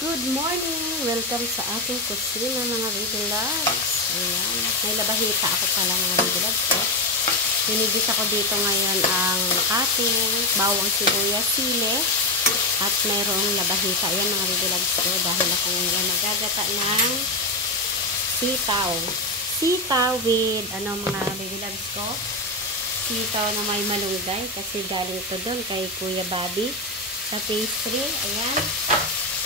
Good morning! Welcome sa aking kusina mga baby loves. Ayan. May labahita ako pala mga baby loves. Hinigis ako dito ngayon ang ating bawang sibuyas, sili at mayroong labahita. Ayan mga baby loves ko. Dahil ako ngayon magagata ng sitaw. Sitaw with mga baby loves ko. Sitaw na may malunggay kasi galing ito doon kay Kuya Bobby sa pastry. Ayan.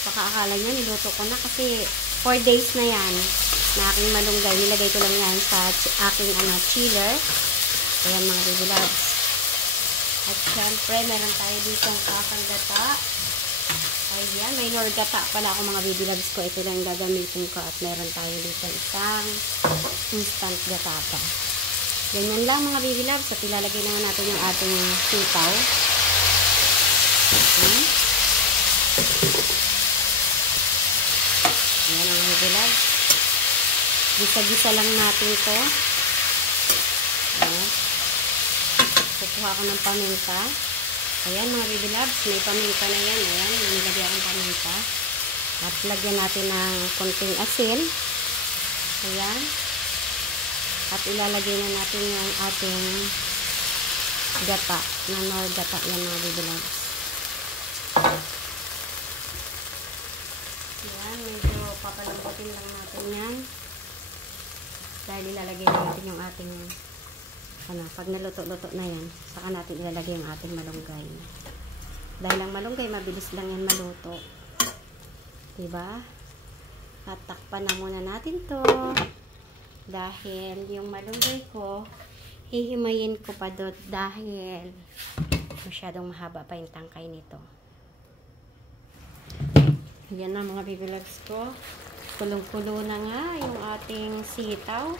Baka akala niya niluto ko na kasi 4 days na yan na aking malunggay. Nilagay ko lang yan sa aking chiller. Ayan mga baby loves. At syempre meron tayo ditong kakang-gata. Ayan, may nor gata pala ako mga baby loves ko. Ito lang gagamitin ko at meron tayo dito isang instant gata pa. Ganyan lang mga baby loves. At ilalagay naman natin yung ating sitaw. Ayan ang baby loves. Gisa-gisa lang natin ito. Ayan. Kukuha ko ng paminta. Ayan mga baby loves. May paminta na yan. Ayan. Nilagyan akong paminta. At lagyan natin ng konting asin. Ayan. At ilalagay na natin yung ating gata. Nor gata yan mga baby loves. Ayan. Medyo papalambutin lang natin yan. Dahil ilalagay natin yung ating pag naluto-luto na yan, saka natin ilalagay yung ating malunggay. Dahil ang malunggay, mabilis lang yan maluto. Diba? At takpan na muna natin to. Dahil yung malunggay ko, hihimayin ko pa doon dahil masyadong mahaba pa yung tangkay nito. Yan na mga baby loves ko. Kulong-kulo na nga yung ating sitaw.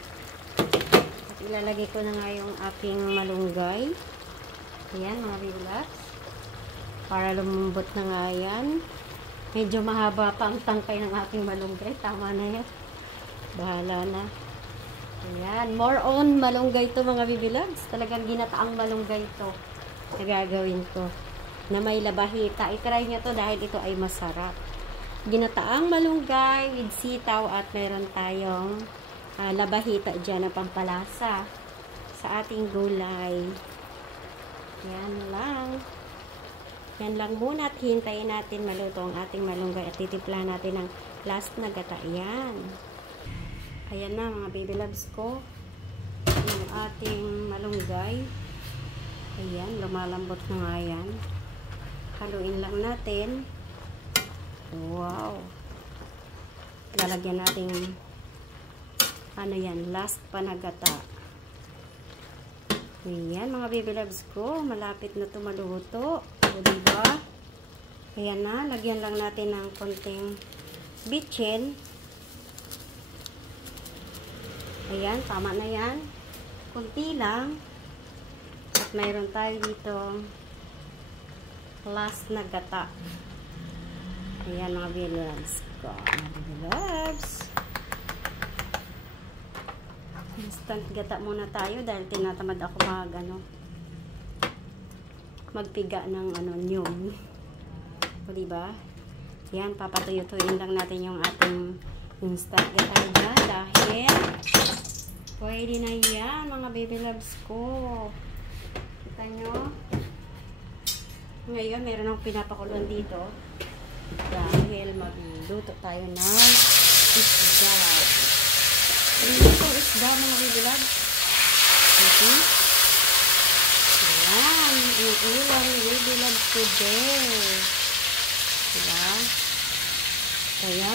At ilalagay ko na nga yung aking malunggay. Ayan mga baby loves. Para lumambot na nga yan. Medyo mahaba pa ang tangkay ng aking malunggay. Tama na yan. Bahala na. Ayan. More on malunggay to mga baby loves. Talagang ginataang malunggay to. Nagagawin ko. Na may labahita. I-try nyo to dahil ito ay masarap. Ginataang malunggay with sitaw at meron tayong labahita dyan na pampalasa sa ating gulay. Yan lang. Yan lang muna at hintayin natin maluto ang ating malunggay at titimpla natin ng last na gata. Yan. Ayan na mga baby loves ko. Yung ating malunggay. Ayan, lumalambot na nga yan. Haluin lang natin. Wow. Lalagyan natin ng yan, last panagata. Ayan mga baby loves ko, malapit na ito maluto. O diba? Ayan na, lagyan lang natin ng konting bitchin. Ayan, tama na yan. Kunti lang. At mayroon tayo dito last na gata. Ayan mga baby loves ko. Mga baby loves. Instant gata muna tayo dahil tinatamad ako magpiga ng nyog. O diba? Ayan, papatuyo-tuyin lang natin yung ating instant gata dyan dahil pwede na yan mga baby loves ko. Kita nyo? Ngayon, meron akong pinapakulon dito. Dahil magluto tayo ng isda. Ito isda mga baby loves. Okay. Ayan. Yung ulam baby loves today. Diba? Kaya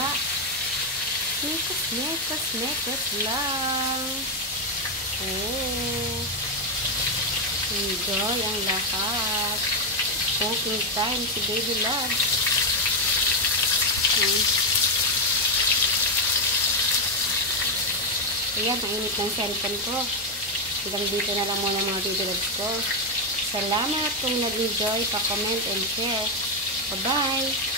mekos lang. Oh. Enjoy ang lahat. Cooking time si baby loves. Ayan, mainit ng cellphone ko. Hanggang dito na lang muna mga baby loves ko. Salamat kung nag-enjoy, pa-comment and share. Bye-bye!